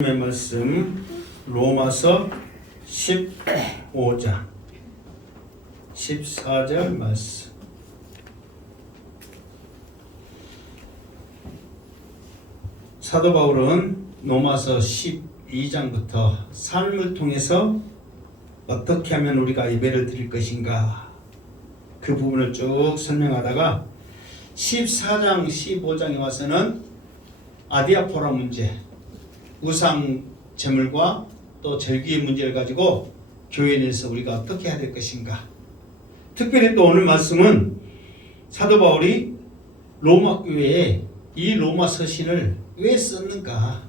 하나님의 말씀 로마서 15장 14절 말씀. 사도 바울은 로마서 12장부터 삶을 통해서 어떻게 하면 우리가 예배를 드릴 것인가 그 부분을 쭉 설명하다가 14장 15장에 와서는 아디아포라 문제, 우상 제물과 또 절기의 문제를 가지고 교회 내에서 우리가 어떻게 해야 될 것인가. 특별히 또 오늘 말씀은 사도 바울이 로마 교회에 이 로마 서신을 왜 썼는가,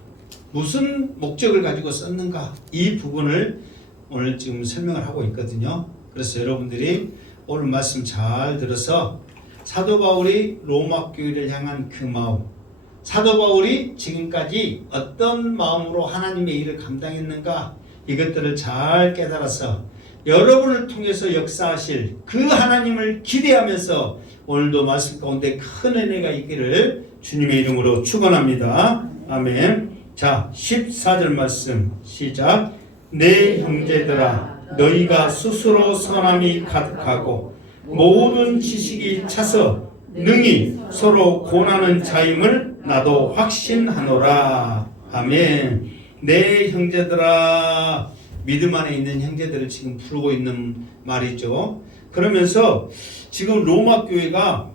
무슨 목적을 가지고 썼는가, 이 부분을 오늘 지금 설명을 하고 있거든요. 그래서 여러분들이 오늘 말씀 잘 들어서 사도 바울이 로마 교회를 향한 그 마음, 사도 바울이 지금까지 어떤 마음으로 하나님의 일을 감당했는가, 이것들을 잘 깨달아서 여러분을 통해서 역사하실 그 하나님을 기대하면서 오늘도 말씀 가운데 큰 은혜가 있기를 주님의 이름으로 축원합니다. 아멘. 자, 14절 말씀 시작. 내 형제들아, 너희가 스스로 선함이 가득하고 모든 지식이 차서 능히 서로 고난하는 자임을 나도 확신하노라. 아멘. 내 형제들아, 믿음 안에 있는 형제들을 지금 부르고 있는 말이죠. 그러면서 지금 로마 교회가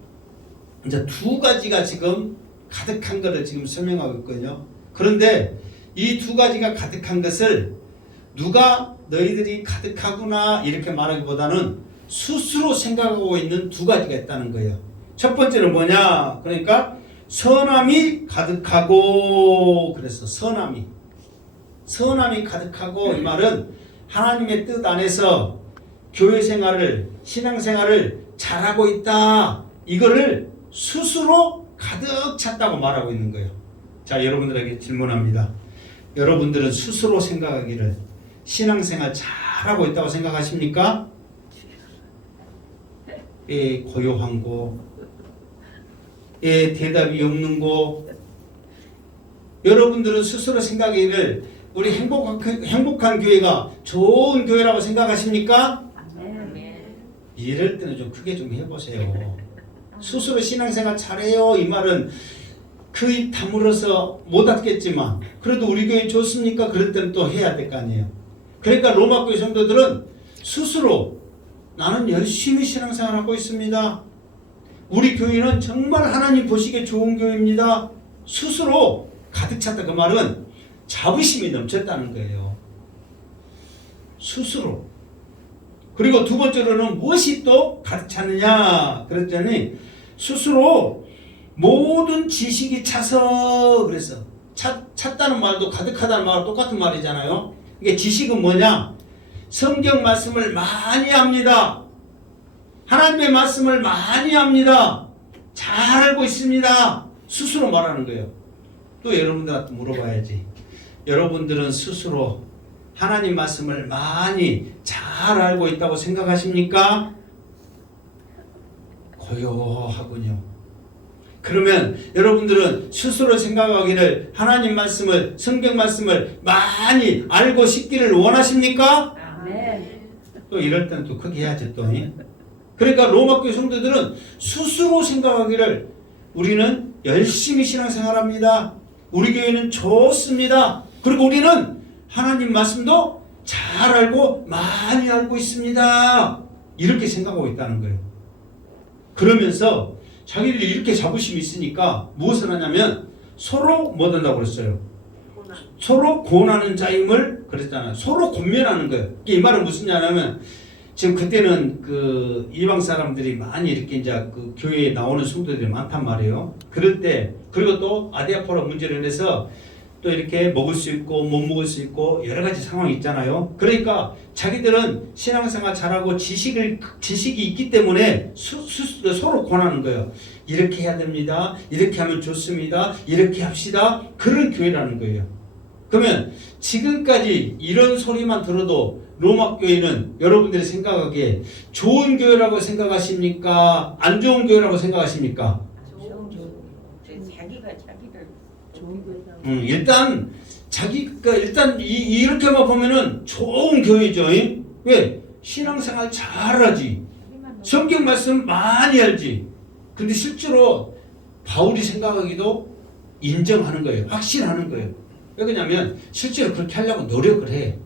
이제 두 가지가 지금 가득한 것을 지금 설명하고 있거든요. 그런데 이 두 가지가 가득한 것을 누가 너희들이 가득하구나 이렇게 말하기보다는 스스로 생각하고 있는 두 가지가 있다는 거예요. 첫 번째는 뭐냐? 그러니까 선함이 가득하고, 그래서 선함이 가득하고, 이 말은 하나님의 뜻 안에서 교회 생활을, 신앙 생활을 잘하고 있다, 이거를 스스로 가득 찼다고 말하고 있는 거예요. 자, 여러분들에게 질문합니다. 여러분들은 스스로 생각하기를 신앙생활 잘하고 있다고 생각하십니까? 고요한 거, 대답이 없는 거, 여러분들은 스스로 생각하기를 우리 행복한 교회가 좋은 교회라고 생각하십니까? 이럴 때는 좀 크게 좀 해보세요. 스스로 신앙생활 잘해요, 이 말은 그 입 다물어서 못 하겠지만 그래도 우리 교회 좋습니까? 그럴 때는 또 해야 될 거 아니에요. 그러니까 로마 교회 성도들은 스스로 나는 열심히 신앙생활하고 있습니다, 우리 교회는 정말 하나님 보시기에 좋은 교회입니다, 스스로 가득 찼다. 그 말은 자부심이 넘쳤다는 거예요. 스스로. 그리고 두 번째로는 무엇이 또 가득 찼느냐 그랬더니 스스로 모든 지식이 차서, 그래서 찼다는 말도 가득하다는 말과 똑같은 말이잖아요. 이게 지식은 뭐냐? 성경 말씀을 많이 합니다. 하나님의 말씀을 많이 합니다. 잘 알고 있습니다. 스스로 말하는 거예요. 또 여러분들한테 물어봐야지. 여러분들은 스스로 하나님 말씀을 많이 잘 알고 있다고 생각하십니까? 고요하군요. 그러면 여러분들은 스스로 생각하기를 하나님 말씀을, 성경 말씀을 많이 알고 싶기를 원하십니까? 네. 또 이럴 때는 또 크게 해야지 또. 그러니까 로마 교회 성도들은 스스로 생각하기를 우리는 열심히 신앙생활합니다, 우리 교회는 좋습니다, 그리고 우리는 하나님 말씀도 잘 알고 많이 알고 있습니다, 이렇게 생각하고 있다는 거예요. 그러면서 자기들이 이렇게 자부심이 있으니까 무엇을 하냐면 서로 뭐 한다고 그랬어요? 서로 고난하는 자임을 그랬잖아요. 서로 권면하는 거예요. 이 말은 무슨 말이냐면 지금 그때는 그 이방 사람들이 많이 이렇게 이제 그 교회에 나오는 성도들이 많단 말이에요. 그럴 때, 그리고 또 아디아포라 문제로 인해서 또 이렇게 먹을 수 있고 못 먹을 수 있고 여러 가지 상황이 있잖아요. 그러니까 자기들은 신앙생활 잘하고 지식이 있기 때문에 서로 권하는 거예요. 이렇게 해야 됩니다, 이렇게 하면 좋습니다, 이렇게 합시다, 그런 교회라는 거예요. 그러면 지금까지 이런 소리만 들어도 로마 교회는 여러분들이 생각하기에 좋은 교회라고 생각하십니까? 안 좋은 교회라고 생각하십니까? 자기가 자기를 좋은 교회라고. 일단 자기가 일단 이렇게만 보면은 좋은 교회죠. 왜? 신앙생활 잘하지. 성경 말씀 많이 알지. 근데 실제로 바울이 생각하기도 인정하는 거예요. 확신하는 거예요. 왜 그러냐면 실제로 그렇게 하려고 노력을 해.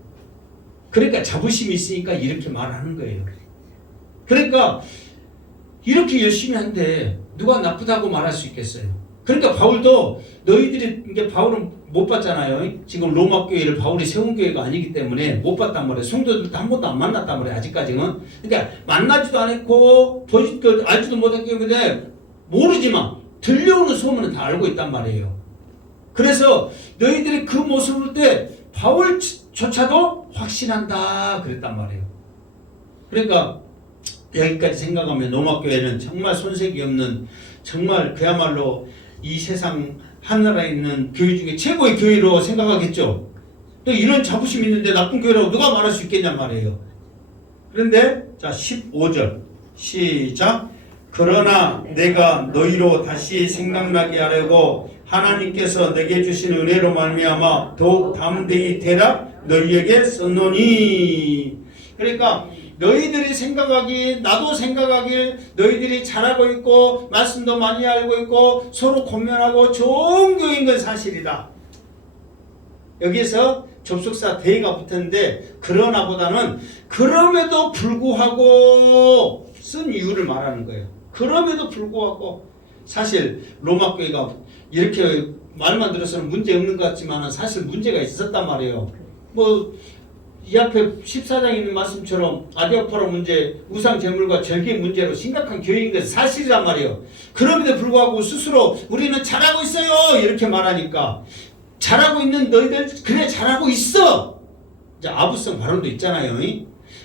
그러니까 자부심이 있으니까 이렇게 말하는 거예요. 그러니까 이렇게 열심히 한데 누가 나쁘다고 말할 수 있겠어요. 그러니까 바울도 너희들이 이게 바울은 못 봤잖아요. 지금 로마 교회를 바울이 세운 교회가 아니기 때문에 못 봤단 말이에요. 성도들도 한 번도 안 만났단 말이에요. 아직까지는. 그러니까 만나지도 않았고 알지도 못했기 때문에 모르지만 들려오는 소문은 다 알고 있단 말이에요. 그래서 너희들이 그 모습을 볼 때 바울조차도 확신한다 그랬단 말이에요. 그러니까 여기까지 생각하면 로마 교회는 정말 손색이 없는 정말 그야말로 이 세상 하늘에 있는 교회 중에 최고의 교회로 생각하겠죠. 또 이런 자부심이 있는데 나쁜 교회라고 누가 말할 수 있겠냔 말이에요. 그런데 자 15절 시작. 그러나 내가 너희로 다시 생각나게 하려고 하나님께서 내게 주신 은혜로 말미암아 더욱 담대히 되라 너희에게 썼노니. 그러니까 너희들이 생각하기 나도 생각하길 너희들이 잘하고 있고 말씀도 많이 알고 있고 서로 공면하고 좋은 교회인 건 사실이다. 여기에서 접속사 대가 붙었는데 그러나 보다는 그럼에도 불구하고 쓴 이유를 말하는 거예요. 그럼에도 불구하고 사실 로마 교회가 이렇게 말만 들어서는 문제 없는 것 같지만 사실 문제가 있었단 말이에요. 뭐 이 앞에 14장에 있는 말씀처럼 아디오파로 문제, 우상 제물과 절개 문제로 심각한 교회인 것은 사실이란 말이에요. 그럼에도 불구하고 스스로 우리는 잘하고 있어요 이렇게 말하니까 잘하고 있는 너희들 그래 잘하고 있어. 이제 아부성 발언도 있잖아요.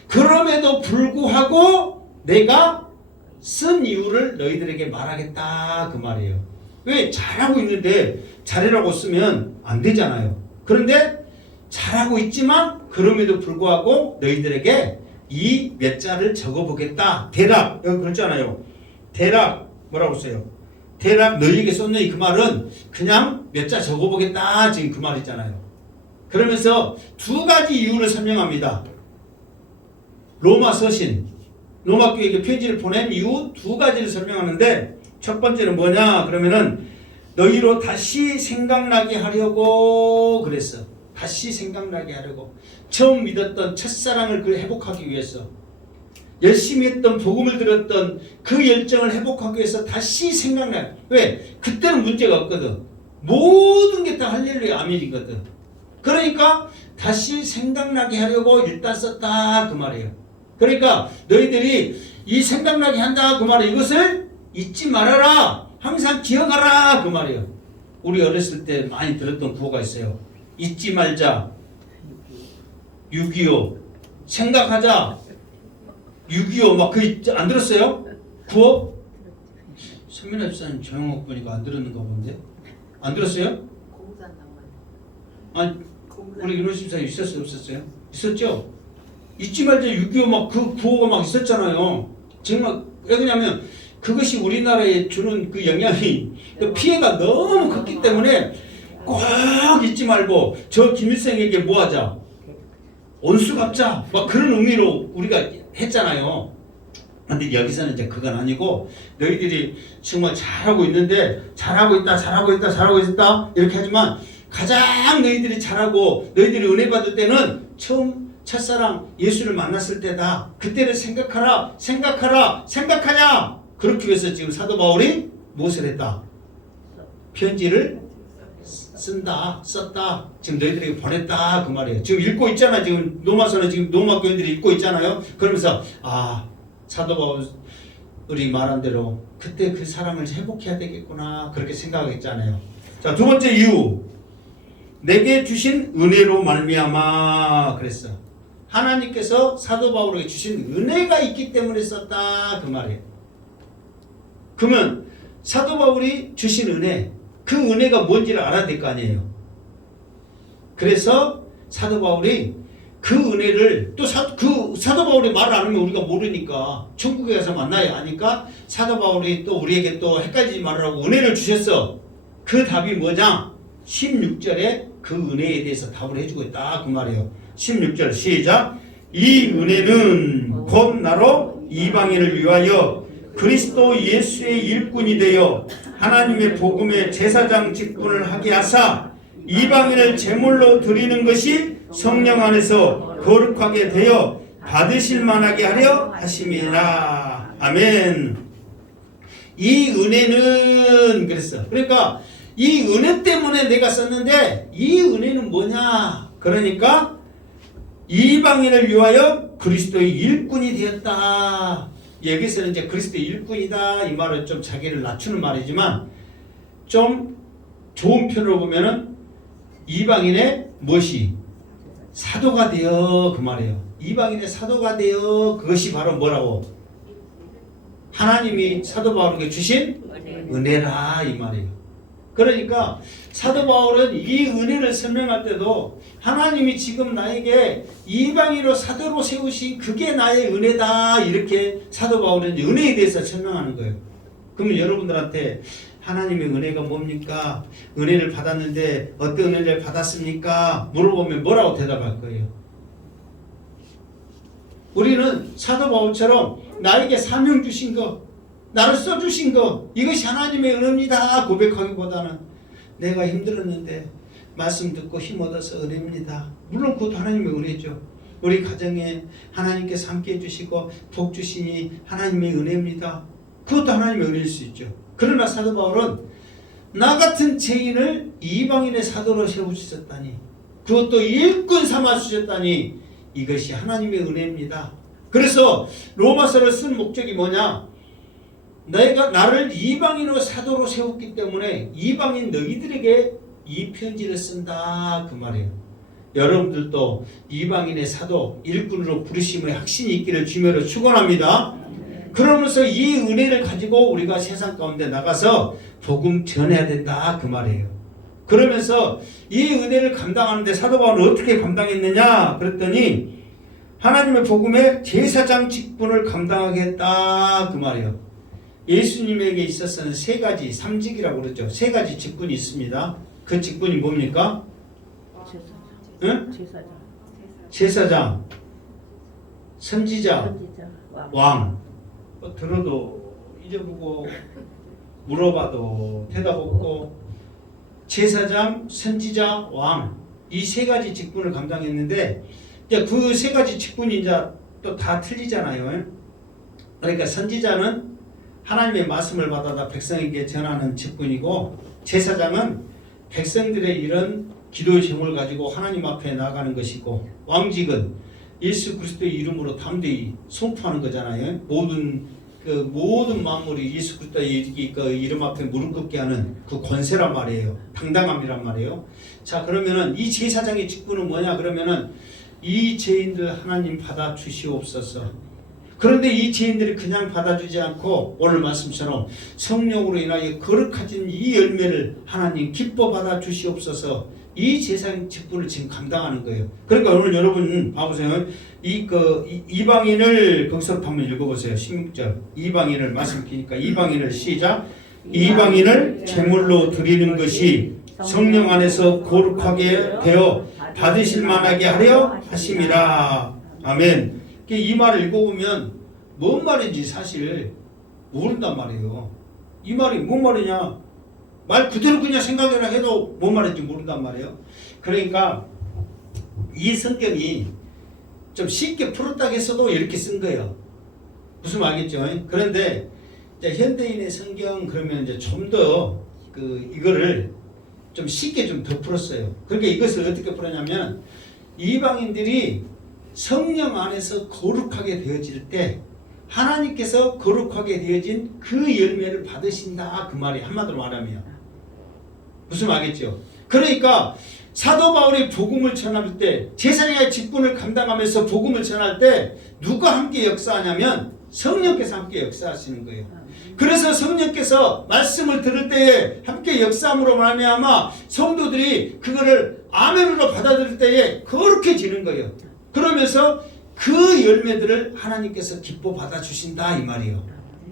그럼에도 불구하고 내가 쓴 이유를 너희들에게 말하겠다 그 말이에요. 왜? 잘하고 있는데 잘해라고 쓰면 안 되잖아요. 그런데 잘하고 있지만 그럼에도 불구하고 너희들에게 이 몇 자를 적어보겠다. 대략 여기 그랬잖아요. 대략 뭐라고 써요? 대략 너희에게 썼노니 그 말은 그냥 몇 자 적어보겠다 지금 그 말이잖아요. 그러면서 두 가지 이유를 설명합니다. 로마 서신 로마 교회에게 편지를 보낸 이유 두 가지를 설명하는데 첫 번째는 뭐냐 그러면은 너희로 다시 생각나게 하려고 그랬어. 다시 생각나게 하려고 처음 믿었던 첫사랑을 그 회복하기 위해서 열심히 했던 복음을 들었던 그 열정을 회복하기 위해서 다시 생각나게. 왜? 그때는 문제가 없거든. 모든 게 다 할렐루야 아멘이거든. 그러니까 다시 생각나게 하려고 일단 썼다 그 말이에요. 그러니까 너희들이 이 생각나게 한다 그 말이에요. 이것을 잊지 말아라. 항상 기억하라 그 말이에요. 우리 어렸을 때 많이 들었던 구호가 있어요. 잊지 말자 6.25 생각하자 6.25 막 그 안 들었어요? 구호? 선민아 집사님 조영옥 보니까 안 들었는가 본데? 안 들었어요? 공산 나와요. 아니 우리 윤호 집사님 있었어요? 없었어요? 있었죠? 잊지 말자 6.25 막 그 구호가 막 있었잖아요. 정말 왜 그러냐면 그것이 우리나라에 주는 그 영향이 그 피해가 너무 컸기 때문에 꼭 잊지 말고 저 김일성에게 뭐하자 온수 갚자 막 그런 의미로 우리가 했잖아요. 근데 여기서는 이제 그건 아니고 너희들이 정말 잘하고 있는데 잘하고 있다 이렇게 하지만 가장 너희들이 잘하고 너희들이 은혜 받을 때는 처음 첫사랑 예수를 만났을 때다. 그때를 생각하냐 그렇게 해서 지금 사도 바울이 무엇을 했다? 편지를 썼다. 지금 너희들에게 보냈다 그 말이에요. 지금 읽고 있잖아. 지금 로마서는 지금 로마 교인들이 읽고 있잖아요. 그러면서 사도 바울이 말한 대로 그때 그 사랑을 회복해야 되겠구나 그렇게 생각했잖아요. 자, 두 번째 이유 내게 주신 은혜로 말미암아 그랬어. 하나님께서 사도 바울에게 주신 은혜가 있기 때문에 썼다 그 말이에요. 그러면 사도 바울이 주신 은혜 그 은혜가 뭔지를 알아야 될 거 아니에요. 그래서 사도 바울이 그 은혜를 또 사도 바울이 말을 안 하면 우리가 모르니까 천국에 가서 만나야 하니까 사도 바울이 또 우리에게 또 헷갈리지 말으라고 은혜를 주셨어. 그 답이 뭐냐? 16절에 그 은혜에 대해서 답을 해주고 있다 그 말이에요. 16절 시작. 이 은혜는 곧 나로 이방인을 위하여 그리스도 예수의 일꾼이 되어 하나님의 복음의 제사장 직분을 하게 하사 이방인을 제물로 드리는 것이 성령 안에서 거룩하게 되어 받으실 만하게 하려 하심이라. 아멘. 이 은혜는 그랬어. 그러니까 이 은혜 때문에 내가 썼는데 이 은혜는 뭐냐? 그러니까 이방인을 위하여 그리스도의 일꾼이 되었다. 여기서는 이제 그리스도의 일꾼이다 이 말은 좀 자기를 낮추는 말이지만 좀 좋은 편으로 보면은 이방인의 무엇이 사도가 되어 그 말이에요. 이방인의 사도가 되어 그것이 바로 뭐라고? 하나님이 사도 바울에게 주신 은혜라 이 말이에요. 그러니까 사도 바울은 이 은혜를 설명할 때도 하나님이 지금 나에게 이방인으로 사도로 세우신 그게 나의 은혜다 이렇게 사도 바울은 은혜에 대해서 설명하는 거예요. 그러면 여러분들한테 하나님의 은혜가 뭡니까? 은혜를 받았는데 어떤 은혜를 받았습니까? 물어보면 뭐라고 대답할 거예요? 우리는 사도 바울처럼 나에게 사명 주신 거, 나를 써주신 거, 이것이 하나님의 은혜입니다 고백하기보다는 내가 힘들었는데 말씀 듣고 힘 얻어서 은혜입니다. 물론 그것도 하나님의 은혜죠. 우리 가정에 하나님께서 함께 해주시고 복 주시니 하나님의 은혜입니다. 그것도 하나님의 은혜일 수 있죠. 그러나 사도 바울은 나 같은 죄인을 이방인의 사도로 세우셨다니, 그것도 일꾼 삼아 주셨다니, 이것이 하나님의 은혜입니다. 그래서 로마서를 쓴 목적이 뭐냐? 내가 나를 이방인으로 사도로 세웠기 때문에 이방인 너희들에게 이 편지를 쓴다 그 말이에요. 여러분들도 이방인의 사도 일꾼으로 부르심의 확신이 있기를 주님으로 축원합니다. 그러면서 이 은혜를 가지고 우리가 세상 가운데 나가서 복음 전해야 된다 그 말이에요. 그러면서 이 은혜를 감당하는데 사도 바울은 어떻게 감당했느냐 그랬더니 하나님의 복음의 제사장 직분을 감당하겠다 그 말이에요. 예수님에게 있어서는 세 가지 삼직이라고 그러죠. 세 가지 직분이 있습니다. 그 직분이 뭡니까? 응? 제사장, 선지자, 왕. 들어도 잊어보고 물어봐도 대답 없고 제사장, 선지자, 왕. 이 세 가지 직분을 감당했는데 그 세 가지 직분이 이제 또 다 틀리잖아요. 그러니까 선지자는 하나님의 말씀을 받아다 백성에게 전하는 직분이고, 제사장은 백성들의 이런 기도의 제목을 가지고 하나님 앞에 나가는 것이고, 왕직은 예수 그리스도의 이름으로 담대히 선포하는 거잖아요. 모든 만물이 예수 그리스도의 그 이름 앞에 무릎 꿇게 하는 그 권세란 말이에요. 당당함이란 말이에요. 자, 그러면은 이 제사장의 직분은 뭐냐? 그러면은 이 죄인들 하나님 받아 주시옵소서. 그런데 이 죄인들이 그냥 받아주지 않고 오늘 말씀처럼 성령으로 인하여 거룩해진 이 열매를 하나님 기뻐 받아 주시옵소서. 이 제사장 직분을 지금 감당하는 거예요. 그러니까 오늘 여러분 봐보세요. 이방인을 거기서부터 한번 읽어보세요. 16절 이방인을 말씀 기니까 이방인을 시작. 이방인을 제물로 드리는 것이 성령 안에서 거룩하게 되어 받으실 만하게 하려 하심이라. 아멘. 이 말을 읽어보면 뭔 말인지 사실 모른단 말이에요. 이 말이 뭔 말이냐? 말 그대로 그냥 생각해라 해도 뭔 말인지 모른단 말이에요. 그러니까 이 성경이 좀 쉽게 풀었다고 했어도 이렇게 쓴 거예요. 무슨 말이겠죠? 그런데 이제 현대인의 성경 그러면 이제 좀 더 이거를 좀 쉽게 좀 더 풀었어요. 그러니까 이것을 어떻게 풀었냐면 이방인들이 성령 안에서 거룩하게 되어질 때 하나님께서 거룩하게 되어진 그 열매를 받으신다 그 말이 한마디로 말하면 무슨 말이겠죠? 그러니까 사도 바울이 복음을 전할 때 제사장의 직분을 감당하면서 복음을 전할 때 누가 함께 역사하냐면 성령께서 함께 역사하시는 거예요. 그래서 성령께서 말씀을 들을 때에 함께 역사함으로 말미암아 성도들이 그거를 아멘으로 받아들일 때에 거룩해지는 거예요. 그러면서 그 열매들을 하나님께서 기뻐 받아주신다 이 말이에요.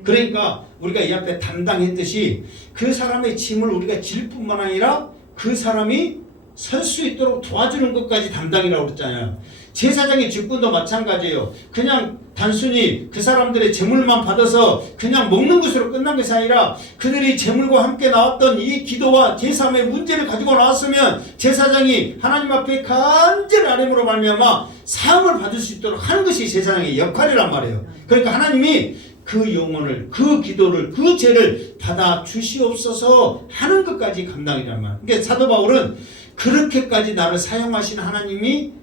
그러니까 우리가 이 앞에 담당했듯이 그 사람의 짐을 우리가 질 뿐만 아니라 그 사람이 설 수 있도록 도와주는 것까지 담당이라고 그랬잖아요. 제사장의 직분도 마찬가지예요. 그냥 단순히 그 사람들의 제물만 받아서 그냥 먹는 것으로 끝난 것이 아니라 그들이 제물과 함께 나왔던 이 기도와 제사의 문제를 가지고 나왔으면 제사장이 하나님 앞에 간절히 아뢰므로 말미암아 사함을 받을 수 있도록 하는 것이 제사장의 역할이란 말이에요. 그러니까 하나님이 그 영혼을, 그 기도를, 그 죄를 받아 주시옵소서 하는 것까지 감당이란 말이에요. 그러니까 사도 바울은 그렇게까지 나를 사용하신 하나님이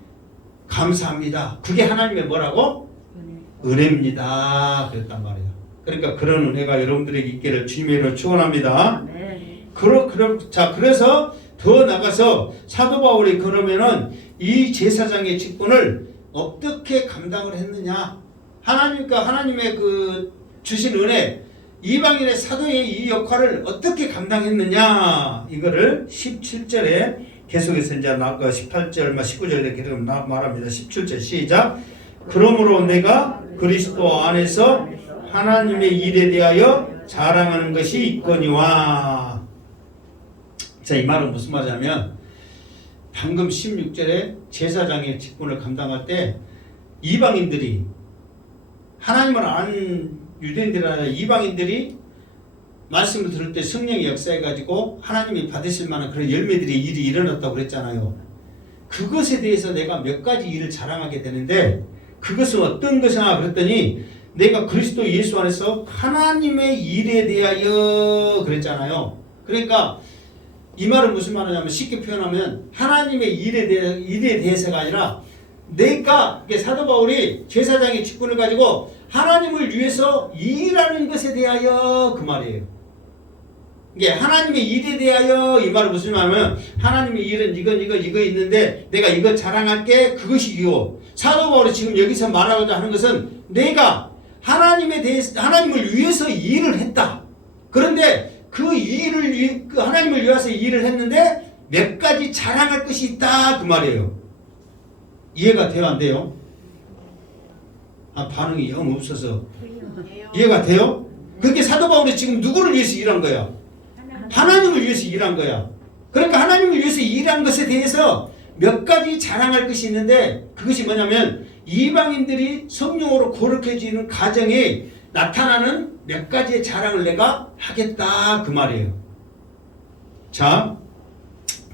감사합니다. 그게 하나님의 뭐라고? 은혜입니다. 그랬단 말이에요. 그러니까 그런 은혜가 여러분들에게 있기를 주님의 이름으로 축원합니다. 그래서 더 나가서 사도 바울이 그러면은 이 제사장의 직분을 어떻게 감당을 했느냐? 하나님의 그 주신 은혜, 이방인의 사도의 이 역할을 어떻게 감당했느냐? 이거를 17절에 계속해서 이제 18절, 19절 이렇게 말합니다. 17절 시작. 그러므로 내가 그리스도 안에서 하나님의 일에 대하여 자랑하는 것이 있거니와. 자, 이 말은 무슨 말이냐면 방금 16절에 제사장의 직분을 감당할 때 이방인들이 하나님을 아는 유대인들이 아니라 이방인들이 말씀을 들을 때 성령이 역사해가지고 하나님이 받으실 만한 그런 열매들이 일이 일어났다고 그랬잖아요. 그것에 대해서 내가 몇 가지 일을 자랑하게 되는데 그것은 어떤 것이냐 그랬더니 내가 그리스도 예수 안에서 하나님의 일에 대하여 그랬잖아요. 그러니까 이 말은 무슨 말이냐면 쉽게 표현하면 하나님의 일에 대해서가 아니라 내가 사도 바울이 제사장의 직분을 가지고 하나님을 위해서 일하는 것에 대하여 그 말이에요. 이게 하나님의 일에 대하여 이 말은 무슨 말이냐면 하나님의 일은 이거 있는데 내가 이거 자랑할게 그것이요. 사도 바울이 지금 여기서 말하고자 하는 것은 내가 하나님을 위해서 일을 했다. 그런데 그 일을 하나님을 위해서 일을 했는데 몇 가지 자랑할 것이 있다 그 말이에요. 이해가 돼요 안 돼요? 반응이 영 없어서 이해가 돼요? 그게 사도 바울이 지금 누구를 위해서 일한 거야? 하나님을 위해서 일한 거야. 그러니까 하나님을 위해서 일한 것에 대해서 몇 가지 자랑할 것이 있는데 그것이 뭐냐면 이방인들이 성령으로 거룩해지는 과정에 나타나는 몇 가지의 자랑을 내가 하겠다 그 말이에요. 자,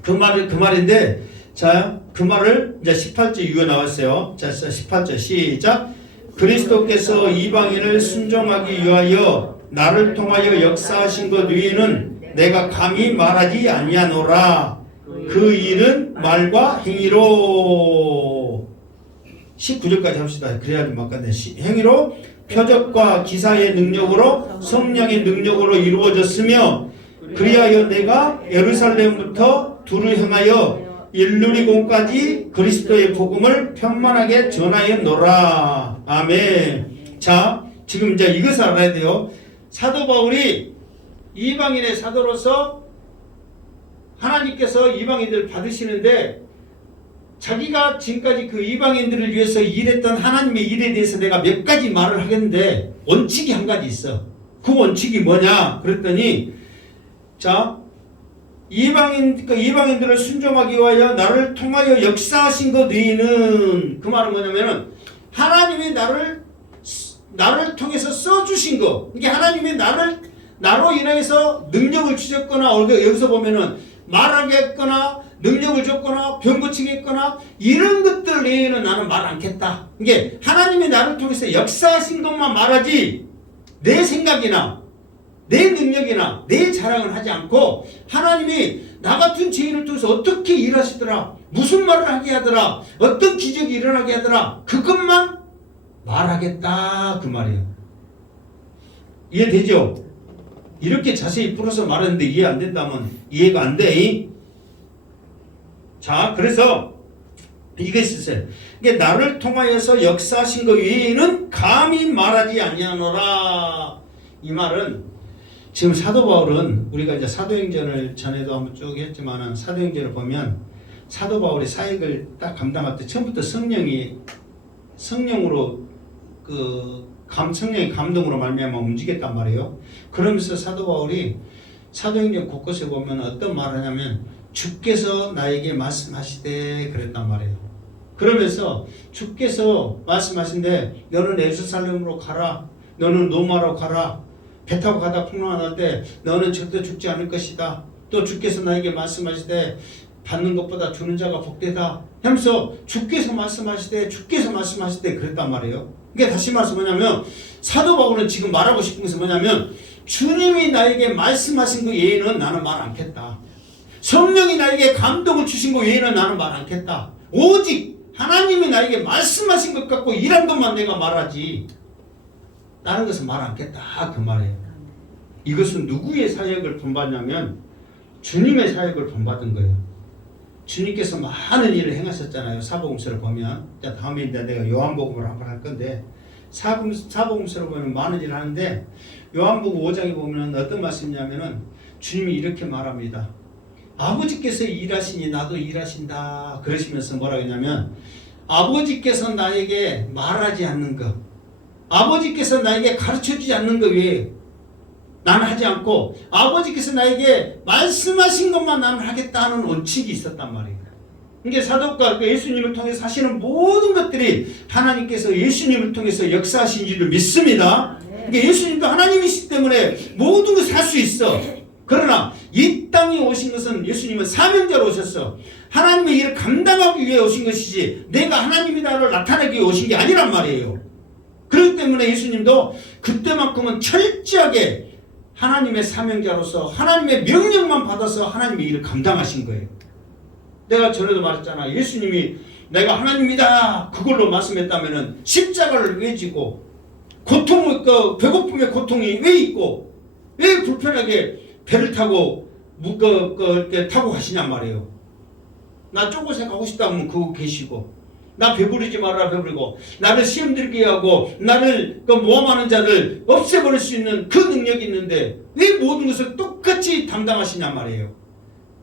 그 말인데 자, 그 말을 이제 18절 이후에 나왔어요. 자, 18절 시작. 그리스도께서 이방인을 순종하기 위하여 나를 통하여 역사하신 것 외에는 내가 감히 말하지 아니하노라. 그 일은 말과 행위로 19절까지 합시다. 그래야지 막간네. 행위로 표적과 기사의 능력으로 성령의 능력으로 이루어졌으며 그리하여 내가 예루살렘부터 두루 향하여 일루리공까지 그리스도의 복음을 편만하게 전하였노라. 아멘. 자, 지금 이제 이것을 알아야 돼요. 사도 바울이 이방인의 사도로서 하나님께서 이방인들을 받으시는데 자기가 지금까지 그 이방인들을 위해서 일했던 하나님의 일에 대해서 내가 몇 가지 말을 하겠는데 원칙이 한 가지 있어. 그 원칙이 뭐냐 그랬더니 자, 이방인들을 순종하기 위하여 나를 통하여 역사하신 것 외에는 그 말은 뭐냐면은 하나님이 나를 통해서 써주신 거. 이게 하나님이 나로 인해서 능력을 주셨거나 여기서 보면은 말하게 했거나 능력을 줬거나 병 고치게 했거나 이런 것들 외에는 나는 말 않겠다. 이게 하나님이 나를 통해서 역사하신 것만 말하지 내 생각이나 내 능력이나 내 자랑을 하지 않고 하나님이 나 같은 죄인을 통해서 어떻게 일하시더라, 무슨 말을 하게 하더라, 어떤 기적이 일어나게 하더라, 그것만 말하겠다 그 말이에요. 이해되죠? 이렇게 자세히 풀어서 말하는데 이해 안 된다면 이해가 안 돼. 자, 그래서 이것이 있어요. 이게 나를 통하여서 역사하신 것 외에는 감히 말하지 아니하노라. 이 말은 지금 사도 바울은 우리가 이제 사도행전을 전에도 한번 쭉 했지만은 사도행전을 보면 사도 바울이 사역을 딱 감당할 때 처음부터 성령으로 성령의 감동으로 말미암아 움직였단 말이에요. 그러면서 사도 바울이 사도행전 곳곳에 보면 어떤 말을 하냐면 주께서 나에게 말씀하시되 그랬단 말이에요. 그러면서 주께서 말씀하신데 너는 예루살렘으로 가라. 너는 로마로 가라. 배 타고 가다 풍랑이 날 때 너는 절대 죽지 않을 것이다. 또 주께서 나에게 말씀하시되 받는 것보다 주는 자가 복되다 하면서 주께서 말씀하시되 그랬단 말이에요. 이게 다시 말해서 뭐냐면 사도 바울은 지금 말하고 싶은 것은 뭐냐면 주님이 나에게 말씀하신 거 외에는 나는 말 않겠다. 성령이 나에게 감동을 주신 거 외에는 나는 말 않겠다. 오직 하나님이 나에게 말씀하신 것 갖고 일한 것만 내가 말하지 다른 것은 말 않겠다 그 말이에요. 이것은 누구의 사역을 본받냐면 주님의 사역을 본받은 거예요. 주님께서 많은 일을 행하셨잖아요. 사복음서를 보면. 자, 다음에 이제 내가 요한복음을 한번 할 건데 사복음서를 보면 많은 일을 하는데 요한복음 5장에 보면 어떤 말씀이냐면은 주님이 이렇게 말합니다. 아버지께서 일하시니 나도 일하신다. 그러시면서 뭐라고 했냐면 아버지께서 나에게 말하지 않는 것, 아버지께서 나에게 가르쳐주지 않는 것 외에 나는 하지 않고 아버지께서 나에게 말씀하신 것만 나는 하겠다는 원칙이 있었단 말이에요. 이게 사도가 예수님을 통해서 하시는 모든 것들이 하나님께서 예수님을 통해서 역사하신 줄을 믿습니다. 이게 예수님도 하나님이시기 때문에 모든 것을 할 수 있어. 그러나 이 땅에 오신 것은 예수님은 사명자로 오셨어. 하나님의 일을 감당하기 위해 오신 것이지 내가 하나님이다를 나타내기 위해 오신 게 아니란 말이에요. 그렇기 때문에 예수님도 그때만큼은 철저하게 하나님의 사명자로서 하나님의 명령만 받아서 하나님의 일을 감당하신 거예요. 내가 전에도 말했잖아. 예수님이 내가 하나님이다 그걸로 말씀했다면은 십자가를 왜 지고 배고픔의 고통이 왜 있고 왜 불편하게 배를 타고 이렇게 타고 가시냔 말이에요. 나 쪼고새 가고 싶다 하면 그거 계시고 나 배부르지 말아라 배부르고 나를 시험 들게 하고 나를 모함하는 자를 없애버릴 수 있는 그 능력이 있는데 왜 모든 것을 똑같이 담당하시냐 말이에요.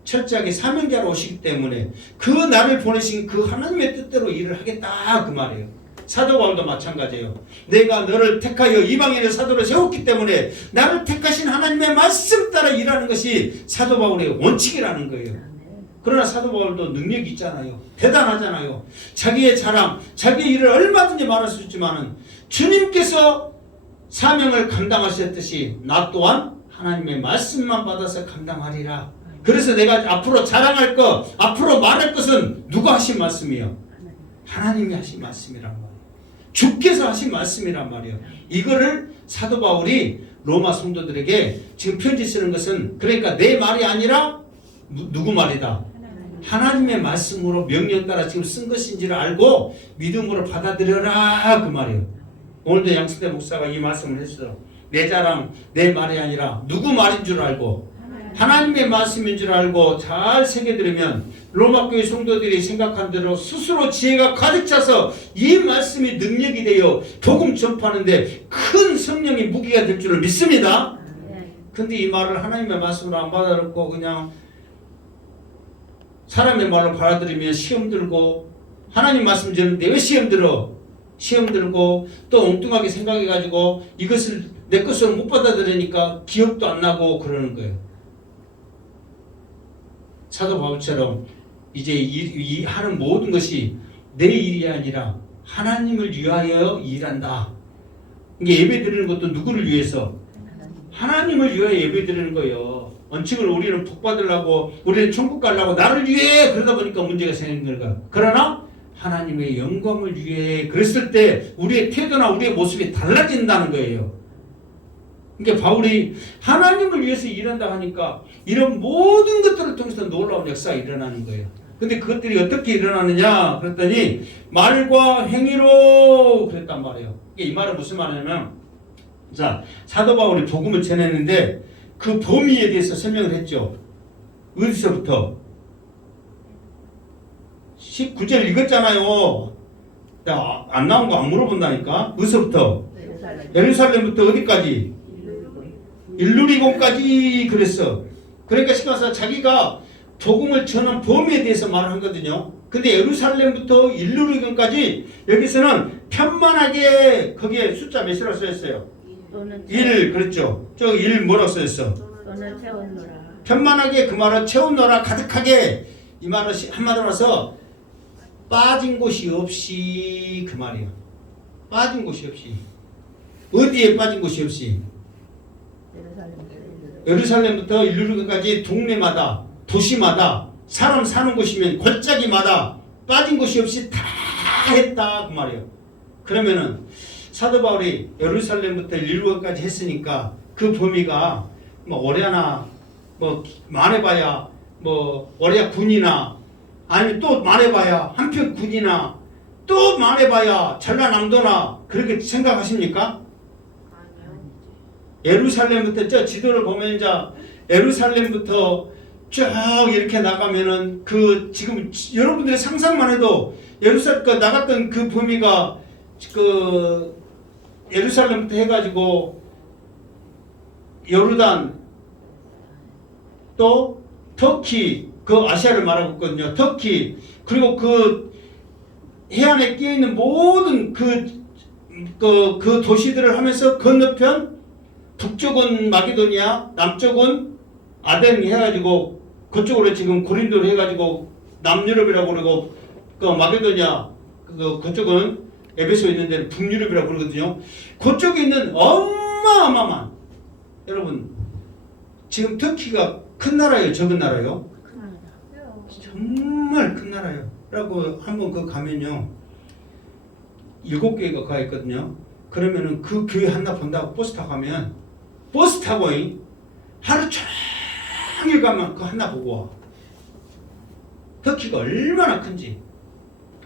철저하게 사명자로 오시기 때문에 그 나를 보내신 그 하나님의 뜻대로 일을 하겠다 그 말이에요. 사도 바울도 마찬가지예요. 내가 너를 택하여 이방인의 사도를 세웠기 때문에 나를 택하신 하나님의 말씀 따라 일하는 것이 사도 바울의 원칙이라는 거예요. 그러나 사도 바울도 능력이 있잖아요. 대단하잖아요. 자기의 자랑, 자기의 일을 얼마든지 말할 수 있지만은 주님께서 사명을 감당하셨듯이 나 또한 하나님의 말씀만 받아서 감당하리라. 그래서 내가 앞으로 자랑할 것, 앞으로 말할 것은 누가 하신 말씀이요? 하나님이 하신 말씀이란 말이에요. 주께서 하신 말씀이란 말이에요. 이거를 사도 바울이 로마 성도들에게 지금 편지 쓰는 것은 그러니까 내 말이 아니라 누구 말이다? 하나님의 말씀으로 명령 따라 지금 쓴 것인지를 알고 믿음으로 받아들여라 그 말이에요. 오늘도 양승대 목사가 이 말씀을 했어요. 내 자랑, 내 말이 아니라 누구 말인 줄 알고 하나님의 말씀인 줄 알고 잘 새겨들으면 로마교회 성도들이 생각한 대로 스스로 지혜가 가득 차서 이 말씀이 능력이 되어 복음 전파하는데 큰 성령의 무기가 될 줄을 믿습니다. 근데 이 말을 하나님의 말씀으로 안 받아듣고 그냥 사람의 말로 받아들이면 시험 들고 하나님 말씀 듣는데 왜 시험 들어? 시험 들고 또 엉뚱하게 생각해가지고 이것을 내 것으로 못 받아들이니까 기억도 안 나고 그러는 거예요. 사도 바울처럼 이제 이 하는 모든 것이 내 일이 아니라 하나님을 위하여 일한다. 이게 예배 드리는 것도 누구를 위해서? 하나님을 위하여 예배 드리는 거예요. 원칙을 우리는 복 받으려고 우리는 천국 가려고 나를 위해 그러다 보니까 문제가 생기는 거야. 그러나 하나님의 영광을 위해 그랬을 때 우리의 태도나 우리의 모습이 달라진다는 거예요. 그러니까 바울이 하나님을 위해서 일한다 하니까 이런 모든 것들을 통해서 놀라운 역사가 일어나는 거예요. 근데 그것들이 어떻게 일어나느냐 그랬더니 말과 행위로 그랬단 말이에요. 이 말은 무슨 말이냐면 자 사도 바울이 복음을 전했는데 그 범위에 대해서 설명을 했죠. 어디서부터? 19절 읽었잖아요. 야, 안 나온 거 안 물어본다니까. 어디서부터? 예루살렘부터 어디까지? 일루리곤까지 그랬어. 그러니까 시간서 자기가 복음을 전한 범위에 대해서 말을 하거든요. 근데 예루살렘부터 일루리곤까지 여기서는 편만하게 거기에 숫자 몇이라고 써있어요? 1 그랬죠. 저 1 뭐라고 써있어? 편만하게 그 말을 채우노라 가득하게 이 말은 한마디로 해서 빠진 곳이 없이 그 말이에요. 빠진 곳이 없이. 어디에 빠진 곳이 없이? 예루살렘부터 일루르까지 동네마다 도시마다 사람 사는 곳이면 골짜기마다 빠진 곳이 없이 다 했다 그 말이에요. 그러면은 사도 바울이 예루살렘부터 일루르까지 했으니까 그 범위가 뭐 오랴나 뭐 많아봐야 뭐 오랴 군이나 아니면 또 많아봐야 한편 군이나 또 많아봐야 전라남도나 그렇게 생각하십니까? 예루살렘부터 저 지도를 보면 이제 예루살렘부터 쭉 이렇게 나가면은 그 지금 여러분들의 상상만 해도 예루살렘 나갔던 그 범위가 그 예루살렘부터 해가지고 요르단 또 터키 그 아시아를 말하고 있거든요. 터키 그리고 그 해안에 끼어 있는 모든 그 도시들을 하면서 건너편 북쪽은 마게도니아, 남쪽은 아덴 해가지고 그쪽으로 지금 고린도로 해가지고 남유럽이라고 그러고 그 마게도니아 그쪽은 에베소 있는 데는 북유럽이라고 그러거든요. 그쪽에 있는 어마어마한 여러분 지금 터키가 큰 나라예요, 적은 나라예요? 정말 큰 나라예요. 라고 한번 그 가면요 7개가 가 있거든요. 그러면은 그 교회 하나 본다고 버스 타고 가면 버스 타고 하루 종일 가면 그 하나 보고 와. 터키가 얼마나 큰지.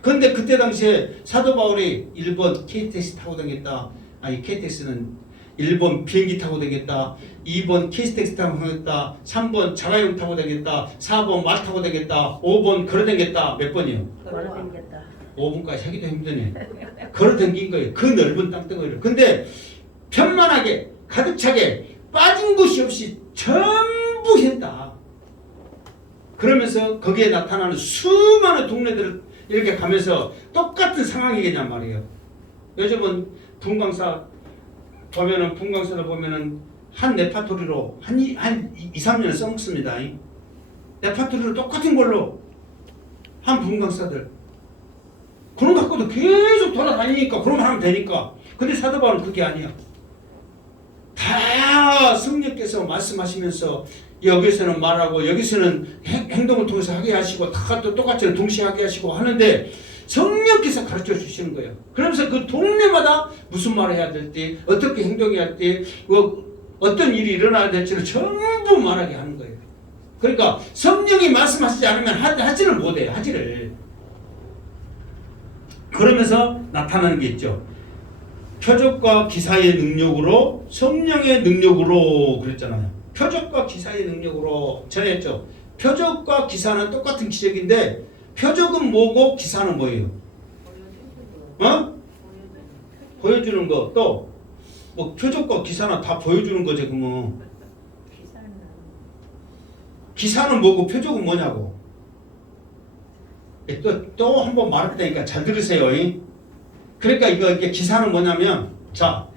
그런데 그때 당시에 사도 바울이 일본 KTX 타고 다녔다. 아니 KTX는 일본 비행기 타고 다녔다. 2번 KTX 타고 다녔다. 3번 자가용 타고 다녔다. 4번 말 타고 다녔다. 5번 걸어 다녔다. 몇 번이요? 걸어 다녔다. 5분까지 하기도 힘드네. 걸어 댕긴 거예요. 그 넓은 땅덩어리를. 근데 편만하게 가득 차게 빠진 곳이 없이 전부 했다. 그러면서 거기에 나타나는 수많은 동네들을 이렇게 가면서 똑같은 상황이겠냔 말이에요. 요즘은 분광사 보면은 분광사를 보면은 한 레파토리로 한 2, 3년을 써먹습니다. 레파토리로 똑같은 걸로 한 분광사들 그런 거 갖고도 계속 돌아다니니까 그러면 하면 되니까. 근데 사도 바울은 그게 아니야. 다 성령께서 말씀하시면서 여기서는 말하고 여기서는 행동을 통해서 하게 하시고 다 똑같이 동시에 하게 하시고 하는데 성령께서 가르쳐 주시는 거예요. 그러면서 그 동네마다 무슨 말을 해야 될지 어떻게 행동해야 할지 어떤 일이 일어나야 될지를 전부 말하게 하는 거예요. 그러니까 성령이 말씀하시지 않으면 하지를 못해요. 하지를. 그러면서 나타나는 게 있죠. 표적과 기사의 능력으로 성령의 능력으로 그랬잖아요. 표적과 기사의 능력으로 전했죠. 표적과 기사는 똑같은 기적인데 표적은 뭐고 기사는 뭐예요? 보여주는 거. 또 뭐 표적과 기사는 다 보여주는 거죠. 그러면 기사는 뭐고 표적은 뭐냐고. 또 한 번 말할 테니까 잘 들으세요. 그러니까 이게 기사는 뭐냐면 자,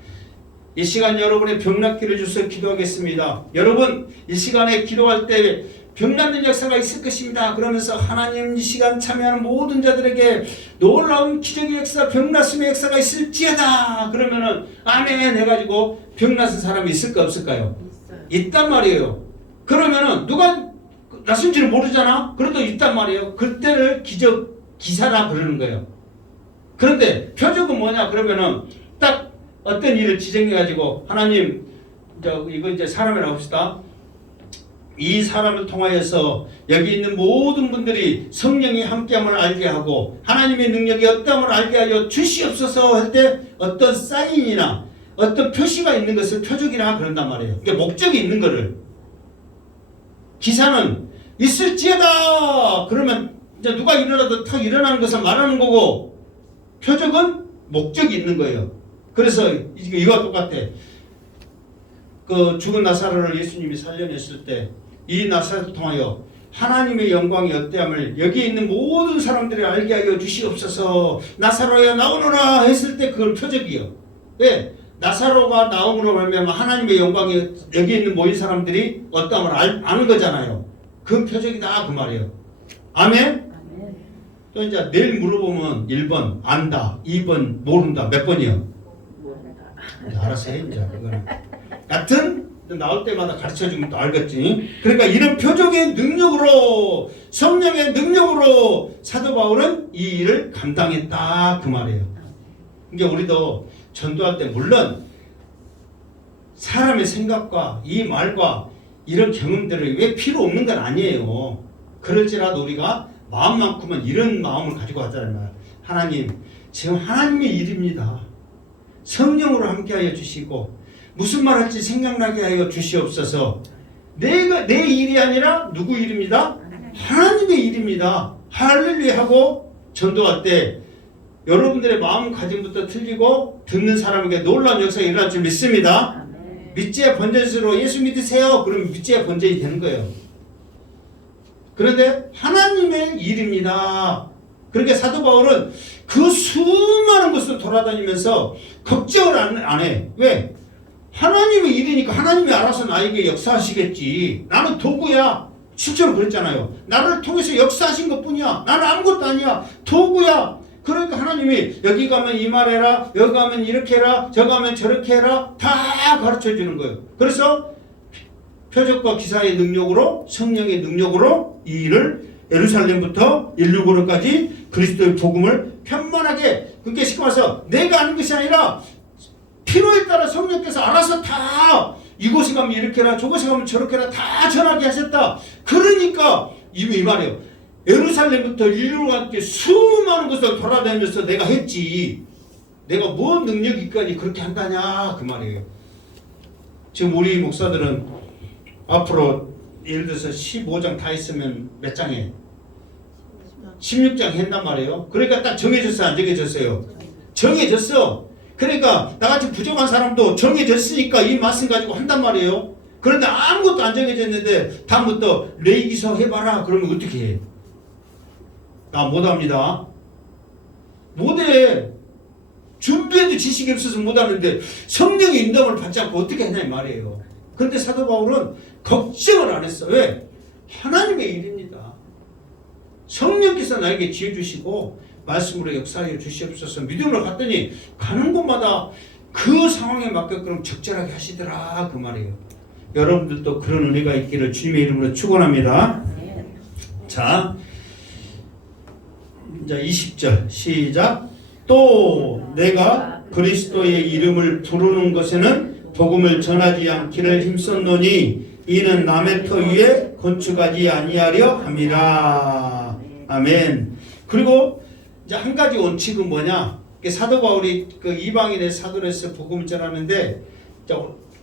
이 시간 여러분의 병 낫기를 주셔서 기도하겠습니다. 여러분 이 시간에 기도할 때 병 낫는 역사가 있을 것입니다. 그러면서 하나님 이 시간 참여하는 모든 자들에게 놀라운 기적의 역사, 병 낫음의 역사가 있을지어다. 그러면은 아멘 해가지고 병 낫은 사람이 있을까 없을까요? 있어요. 있단 말이에요. 그러면은 누가 낫은지를 모르잖아. 그래도 있단 말이에요. 그때를 기사라 그러는 거예요. 그런데 표적은 뭐냐? 그러면은 딱 어떤 일을 지정해가지고 하나님 이거 이제 사람이라고 합시다. 이 사람을 통하여서 여기 있는 모든 분들이 성령이 함께함을 알게 하고 하나님의 능력이 어떠함을 알게 하여 주시옵소서 할 때 어떤 사인이나 어떤 표시가 있는 것을 표적이라 그런단 말이에요. 이게 목적이 있는 거를. 기사는 있을지어다. 그러면 이제 누가 일어나도 탁 일어나는 것을 말하는 거고 표적은 목적이 있는 거예요. 그래서 이거와 똑같아. 그 죽은 나사로를 예수님이 살려냈을 때 이 나사로를 통하여 하나님의 영광이 어때함을 여기에 있는 모든 사람들이 알게 하여 주시옵소서. 나사로야 나오너라 했을 때 그걸 표적이요. 왜? 나사로가 나옴으로 말미암아 하나님의 영광이 여기 있는 모인 사람들이 어떠함을 아는 거잖아요. 그 표적이다 그 말이에요. 아멘? 또 이제 내일 물어보면 1번 안다, 2번 모른다. 몇 번이요? 모른다. 알아서 해 이제 그거는. 같은 나올 때마다 가르쳐주면 또 알겠지. 그러니까 이런 표적의 능력으로, 성령의 능력으로 사도 바울은 이 일을 감당했다 그 말이에요. 그러니까 우리도 전도할 때 물론 사람의 생각과 이 말과 이런 경험들을 왜 필요 없는 건 아니에요. 그럴지라도 우리가 마음만큼은 이런 마음을 가지고 하잖아요. 하나님, 지금 하나님의 일입니다. 성령으로 함께하여 주시고 무슨 말 할지 생각나게 하여 주시옵소서. 내 일이 아니라 누구 일입니다? 하나님의 일입니다. 할렐루야 하고 전도할 때 여러분들의 마음가짐부터 틀리고 듣는 사람에게 놀라운 역사가 일어날 줄 믿습니다. 믿지의 번제스로 예수 믿으세요. 그러면 믿지의 번제이 되는 거예요. 그런데 하나님의 일입니다. 그러니까 사도 바울은 그 수많은 곳을 돌아다니면서 걱정을 안 해. 왜? 하나님의 일이니까 하나님이 알아서 나에게 역사하시겠지. 나는 도구야. 실제로 그랬잖아요. 나를 통해서 역사하신 것뿐이야. 나는 아무것도 아니야. 도구야. 그러니까 하나님이 여기 가면 이 말해라, 여기 가면 이렇게 해라, 저기 가면 저렇게 해라 다 가르쳐 주는 거예요. 그래서 표적과 기사의 능력으로, 성령의 능력으로 이 일을 예루살렘부터 일루고로까지 그리스도의 복음을 편만하게, 그러니까 쉽게 말해서 내가 하는 것이 아니라 필요에 따라 성령께서 알아서 다 이곳에 가면 이렇게 해라, 저곳에 가면 저렇게 해라 다 전하게 하셨다. 그러니까 이 말이에요. 예루살렘부터 일루로까지 수많은 곳을 돌아다니면서 내가 했지. 내가 뭔 능력이 있까지 그렇게 한다냐 그 말이에요. 지금 우리 목사들은 앞으로 예를 들어서 15장 다 있으면 몇 장에? 16장 한단 말이에요. 그러니까 딱 정해졌어요? 안 정해졌어요? 정해졌어. 그러니까 나같이 부족한 사람도 정해졌으니까 이 말씀 가지고 한단 말이에요. 그런데 아무것도 안 정해졌는데 다음부터 레위기서 해봐라 그러면 어떻게 해? 나 못합니다. 못해. 준비해도 지식이 없어서 못하는데 성령의 인도를 받지 않고 어떻게 하냐 이 말이에요. 그런데 사도 바울은 걱정을 안 했어. 왜? 하나님의 일입니다. 성령께서 나에게 지혜 주시고 말씀으로 역사하여 주시옵소서. 믿음으로 갔더니 가는 곳마다 그 상황에 맞게끔 적절하게 하시더라 그 말이에요. 여러분들도 그런 은혜가 있기를 주님의 이름으로 축원합니다. 자, 이제 20절 시작. 또 내가 그리스도의 이름을 부르는 것에는 복음을 전하지 않기를 힘썼노니 이는 남의 터 위에 건축하지 아니하려 함이라. 아멘. 그리고 이제 한 가지 원칙은 뭐냐? 사도 바울이 그 이방인의 사도로서 복음을 전하는데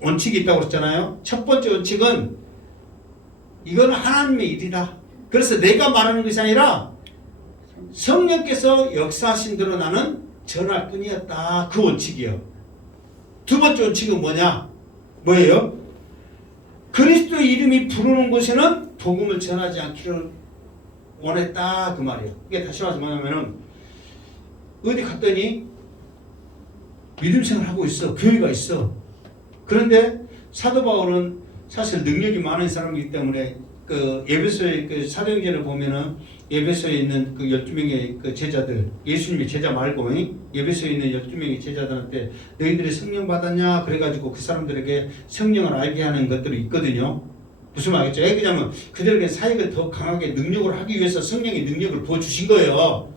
원칙이 있다고 그랬잖아요. 첫 번째 원칙은 이거는 하나님의 일이다. 그래서 내가 말하는 것이 아니라 성령께서 역사하신 대로 나는 전할 뿐이었다. 그 원칙이요. 두 번째 원칙은 뭐냐? 뭐예요? 그리스도의 이름이 부르는 곳에는 복음을 전하지 않기를 원했다. 그 말이에요. 이게 다시 말해서 뭐냐면은 어디 갔더니 믿음 생활을 하고 있어. 교회가 있어. 그런데 사도 바울은 사실 능력이 많은 사람이기 때문에 그 에베소의 그 사도행전을 보면은 에베소에 있는 그 12명의 그 제자들, 예수님의 제자 말고 에베소에 있는 12명의 제자들한테 너희들이 성령 받았냐? 그래가지고 그 사람들에게 성령을 알게 하는 것들이 있거든요. 무슨 말이겠죠? 왜냐하면 그들에게 사역을 더 강하게 능력을 하기 위해서 성령의 능력을 부어주신 거예요.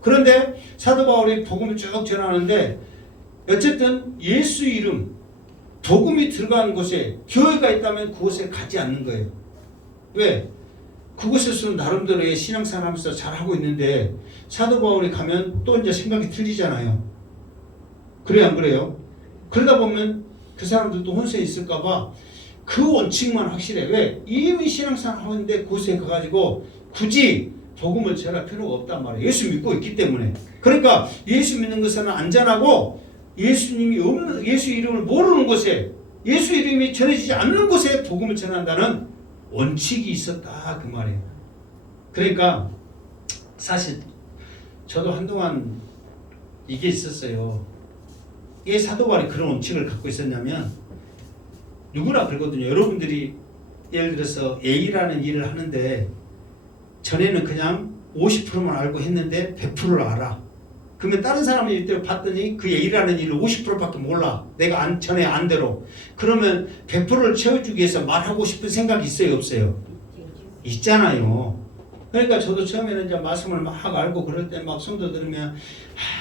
그런데 사도 바울이 복음을 쭉 전하는데 어쨌든 예수 이름, 복음이 들어간 곳에 교회가 있다면 그곳에 가지 않는 거예요. 왜? 그곳에서는 나름대로의 신앙생활 하면서 잘하고 있는데 사도 바울이 가면 또 이제 생각이 틀리잖아요. 그래요, 안 그래요? 그러다 보면 그 사람들도 혼선이 있을까봐 그 원칙만 확실해. 왜? 이미 신앙생활 하는데 그곳에 가가지고 굳이 복음을 전할 필요가 없단 말이에요. 예수 믿고 있기 때문에. 그러니까 예수 믿는 것은 안전하고 예수님이 없는, 예수 이름을 모르는 곳에, 예수 이름이 전해지지 않는 곳에 복음을 전한다는 원칙이 있었다 그 말이에요. 그러니까 사실 저도 한동안 이게 있었어요. 이 사도 바울이 그런 원칙을 갖고 있었냐면 누구나 그러거든요. 여러분들이 예를 들어서 A라는 일을 하는데 전에는 그냥 50%만 알고 했는데 100%를 알아. 그러면 다른 사람이 이때 봤더니 그 A라는 일을 50%밖에 몰라. 내가 전에 안 대로. 그러면 100%를 채워주기 위해서 말하고 싶은 생각이 있어요, 없어요? 있잖아요. 그러니까 저도 처음에는 이제 말씀을 막 알고 그럴 때 막 성도 들으면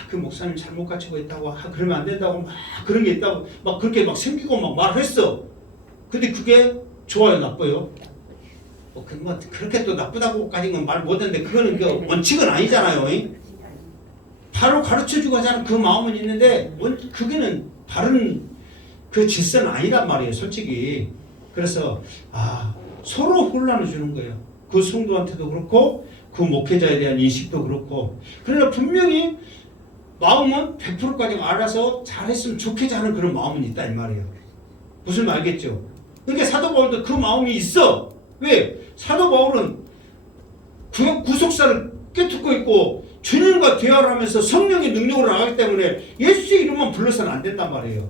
그 목사님 잘못 가르치고 있다고 그러면 안 된다고 막 그런 게 있다고 막 그렇게 막 생기고 막 말했어. 근데 그게 좋아요, 나빠요? 뭐 그렇게 또 나쁘다고까지는 말 못했는데 그거는 그 원칙은 아니잖아요. 바로 가르쳐주고 하자는 그 마음은 있는데 그게는 바른 그 질서는 아니란 말이에요, 솔직히. 그래서 서로 혼란을 주는 거예요. 그 성도한테도 그렇고 그 목회자에 대한 인식도 그렇고. 그러나 분명히 마음은 100%까지 알아서 잘했으면 좋겠지 하는 그런 마음은 있다 이 말이에요. 무슨 말 알겠죠? 그러니까 사도 바울도 그 마음이 있어. 왜? 사도 바울은 구속사를 꿰뚫고 있고 주님과 대화를 하면서 성령의 능력으로 나가기 때문에 예수의 이름만 불러서는 안 된단 말이에요.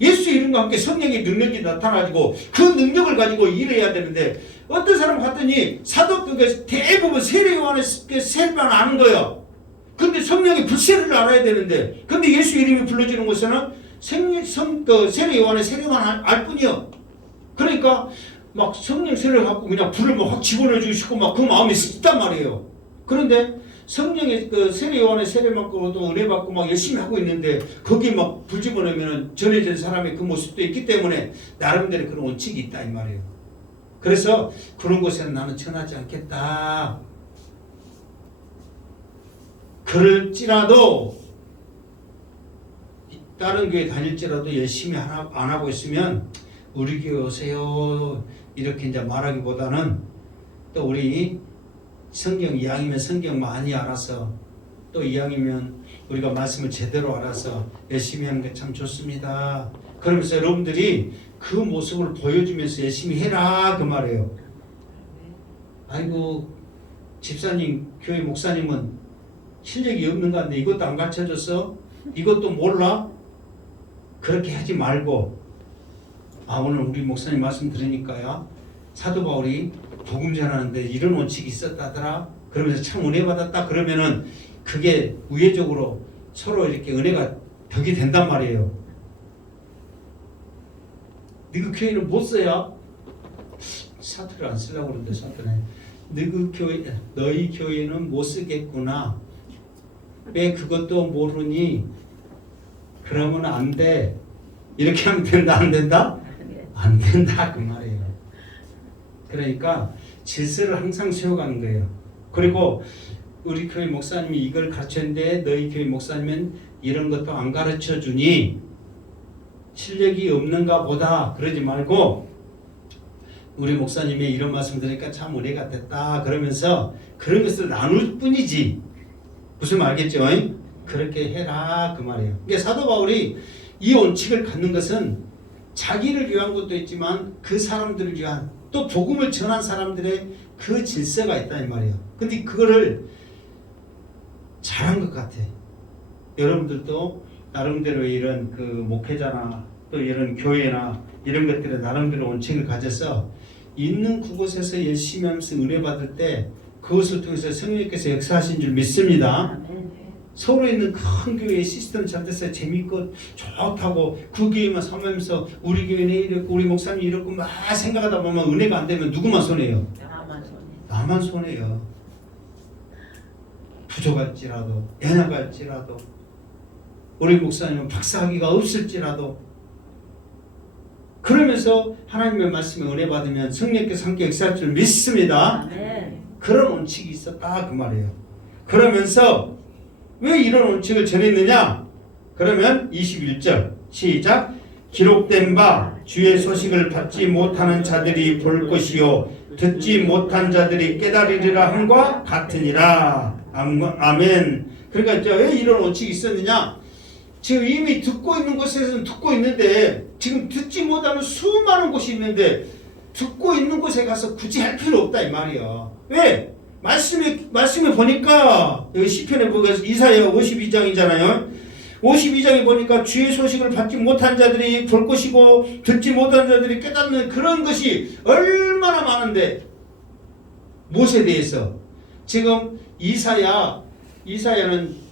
예수의 이름과 함께 성령의 능력이 나타나고 그 능력을 가지고 일해야 되는데 어떤 사람 갔더니 사도들과 대부분 세례 요한의 세례만 아는 거예요. 근데 성령의 불세를 알아야 되는데 근데 예수 이름이 불러지는 것은 세례 요한의 세례만 알 뿐이요. 그러니까 막 성령 세례를 갖고 그냥 불을 막 확 집어넣어주고 싶고 막 그 마음이 있단 말이에요. 그런데 성령의 그 세례 요한의 세례 받고도 은혜 받고 막 열심히 하고 있는데 거기 막 불 집어넣으면 전해진 사람의 그 모습도 있기 때문에 나름대로 그런 원칙이 있다 이 말이에요. 그래서 그런 곳에는 나는 전하지 않겠다. 그럴지라도 다른 교회 다닐지라도 열심히 안 하고 있으면 우리 교회 오세요 이렇게 이제 말하기보다는 또 우리 성경 이왕이면 성경 많이 알아서 또 이왕이면 우리가 말씀을 제대로 알아서 열심히 하는 게 참 좋습니다. 그러면서 여러분들이 그 모습을 보여주면서 열심히 해라 그 말이에요. 아이고 집사님 교회 목사님은 실력이 없는 거 같은데 이것도 안 가르쳐줬어? 이것도 몰라? 그렇게 하지 말고 오늘 우리 목사님 말씀 들으니까요 사도 바울이 복음 전하는데 이런 원칙이 있었다더라 그러면서 참 은혜 받았다 그러면은 그게 우회적으로 서로 이렇게 은혜가 벽이 된단 말이에요. 너희 교회는 못 써야 사투를 안 쓰려고 그러는데 사투네 너희 교회는 못 쓰겠구나 왜 그것도 모르니 그러면 안 돼 이렇게 하면 된다 안 된다? 안 된다 그 말이에요. 그러니까 질서를 항상 세워가는 거예요. 그리고 우리 교회 목사님이 이걸 가르쳤는데 너희 교회 목사님은 이런 것도 안 가르쳐 주니 실력이 없는가 보다 그러지 말고 우리 목사님이 이런 말씀 들으니까 참 은혜가 됐다 그러면서 그런 것을 나눌 뿐이지 무슨 말 알겠죠? 그렇게 해라 그 말이에요. 그러니까 사도 바울이 이 원칙을 갖는 것은 자기를 위한 것도 있지만 그 사람들을 위한 또 복음을 전한 사람들의 그 질서가 있다 이 말이에요. 근데 그거를 잘한 것 같아. 여러분들도 나름대로 이런 그 목회자나 또 이런 교회나 이런 것들에 나름대로 원칙을 가져서 있는 그곳에서 열심히 하면서 은혜 받을 때 그것을 통해서 성령께서 역사하신 줄 믿습니다. 서울에 있는 큰 교회의 시스템 잘 돼서 재밌고 좋다고 그 교회만 삼으면서 우리 교회는 이렇고 우리 목사님 이렇고 막 생각하다 보면 은혜가 안 되면 누구만 손해요? 나만 손해요. 부족할지라도 연약할지라도 우리 목사님은 박사학위가 없을지라도 그러면서 하나님의 말씀에 은혜 받으면 성령께서 함께 역사할 줄 믿습니다. 그런 원칙이 있었다 그 말이에요. 그러면서 왜 이런 원칙을 전했느냐? 그러면 21절 시작. 기록된 바 주의 소식을 받지 못하는 자들이 볼 것이요 듣지 못한 자들이 깨달으리라 함과 같으니라. 아멘. 그러니까 왜 이런 원칙이 있었느냐? 지금 이미 듣고 있는 곳에서는 듣고 있는데 지금 듣지 못하는 수많은 곳이 있는데 듣고 있는 곳에 가서 굳이 할 필요 없다 이 말이야. 왜? 말씀에 보니까 여기 시편에 보니까 이사야 52장이잖아요. 52장에 보니까 주의 소식을 받지 못한 자들이 볼 것이고 듣지 못한 자들이 깨닫는 그런 것이 얼마나 많은데, 무엇에 대해서 지금 이사야는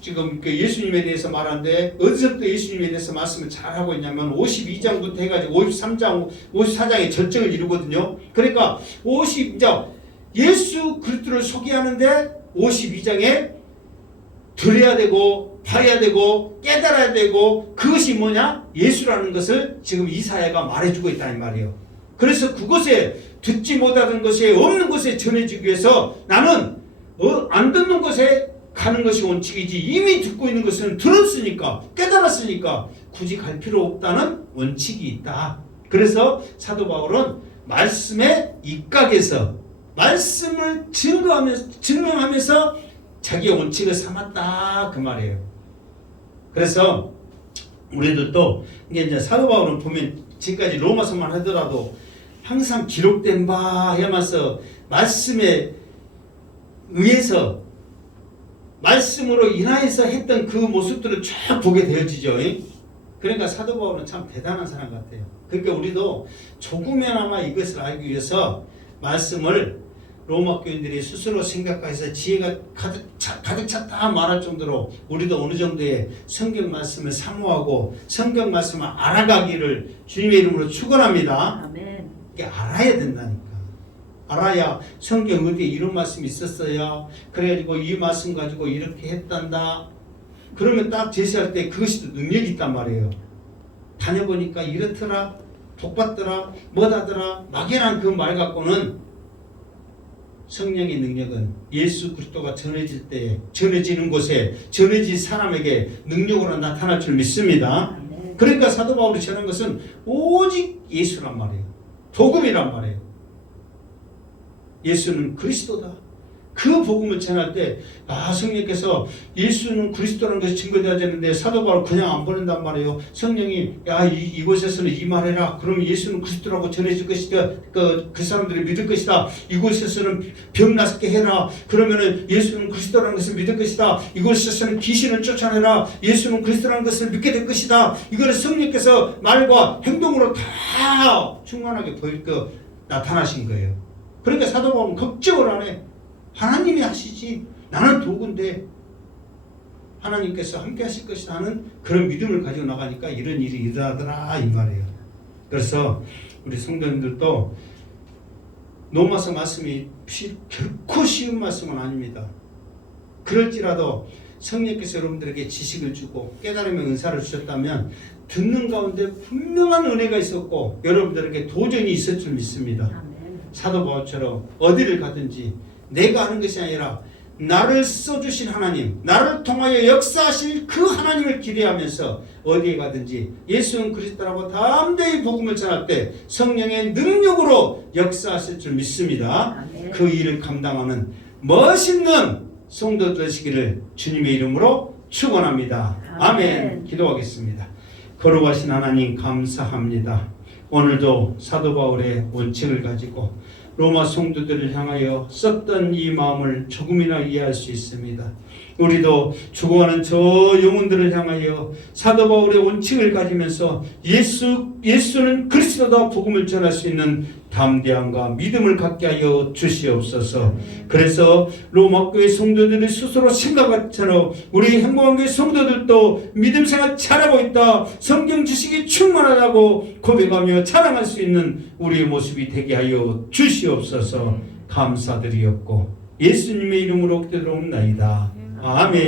지금 그 예수님에 대해서 말하는데, 어디서부터 예수님에 대해서 말씀을 잘하고 있냐면 52장부터 해가지고 53장, 54장에 절정을 이루거든요. 그러니까 52장 예수 그리스도를 소개하는데 52장에 들어야 되고 봐야 되고 깨달아야 되고, 그것이 뭐냐? 예수라는 것을 지금 이사야가 말해주고 있다는 말이에요. 그래서 그곳에 듣지 못하던 것이 없는 곳에 전해지기 위해서 나는 안 듣는 곳에 가는 것이 원칙이지, 이미 듣고 있는 것은 들었으니까 깨달았으니까 굳이 갈 필요 없다는 원칙이 있다. 그래서 사도 바울은 말씀의 입각에서 말씀을 증명하면서 자기의 원칙을 삼았다, 그 말이에요. 그래서 우리들도 이제 사도 바울은 보면 지금까지 로마서만 하더라도 항상 기록된 바 하면서 말씀에 의해서 말씀으로 인하여서 했던 그 모습들을 쫙 보게 되어지죠. 그러니까 사도 바울은 참 대단한 사람 같아요. 그러니까 우리도 조금이나마 이것을 알기 위해서 말씀을 로마 교인들이 스스로 생각해서 지혜가 가득 찼다 말할 정도로 우리도 어느 정도의 성경 말씀을 사모하고 성경 말씀을 알아가기를 주님의 이름으로 축원합니다. 아멘. 이게 알아야 된다니까. 알아야 성경 어디에 이런 말씀이 있었어요. 그래가지고 이 말씀 가지고 이렇게 했단다. 그러면 딱 제시할 때 그것이 능력이 있단 말이에요. 다녀보니까 이렇더라, 복받더라, 뭐다더라, 막연한 그 말 갖고는 성령의 능력은 예수 그리스도가 전해질 때, 전해지는 곳에, 전해진 사람에게 능력으로 나타날 줄 믿습니다. 그러니까 사도 바울이 전한 것은 오직 예수란 말이에요. 복음이란 말이에요. 예수는 그리스도다. 그 복음을 전할 때, 성령께서 예수는 그리스도라는 것이 증거되어지는데 사도 바울 그냥 안 보낸단 말이에요. 성령이 이곳에서는 이 말해라. 그럼 예수는 그리스도라고 전해질 것이다. 그 사람들이 믿을 것이다. 이곳에서는 병 낫게 해라. 그러면은 예수는 그리스도라는 것을 믿을 것이다. 이곳에서는 귀신을 쫓아내라. 예수는 그리스도라는 것을 믿게 될 것이다. 이거를 성령께서 말과 행동으로 다 충만하게 나타나신 거예요. 그러니까 사도 바울은 걱정을 안 해. 하나님이 하시지, 나는 도구인데 하나님께서 함께 하실 것이다 하는 그런 믿음을 가지고 나가니까 이런 일이 일어나더라, 이 말이에요. 그래서 우리 성도님들도 로마서 말씀이 결코 쉬운 말씀은 아닙니다. 그럴지라도 성령께서 여러분들에게 지식을 주고 깨달음의 은사를 주셨다면 듣는 가운데 분명한 은혜가 있었고 여러분들에게 도전이 있을 줄 믿습니다. 사도 바울처럼 어디를 가든지 내가 하는 것이 아니라 나를 써주신 하나님, 나를 통하여 역사하실 그 하나님을 기대하면서 어디에 가든지 예수는 그리스도라고 담대히 복음을 전할 때 성령의 능력으로 역사하실 줄 믿습니다. 아멘. 그 일을 감당하는 멋있는 성도 되시기를 주님의 이름으로 축원합니다. 아멘. 기도하겠습니다. 거룩하신 하나님 감사합니다. 오늘도 사도 바울의 원칙을 가지고 로마 성도들을 향하여 썼던 이 마음을 조금이나 이해할 수 있습니다. 우리도 죽어가는 저 영혼들을 향하여 사도 바울의 원칙을 가지면서 예수는 그리스도다 복음을 전할 수 있는 담대함과 믿음을 갖게 하여 주시옵소서. 그래서 로마 교회 성도들이 스스로 생각한 것처럼 우리 행복한 교회 성도들도 믿음 생활 잘하고 있다, 성경 지식이 충만하다고 고백하며 자랑할 수 있는 우리의 모습이 되게 하여 주시옵소서. 감사드리옵고 예수님의 이름으로 기도드리옵나이다. 아멘.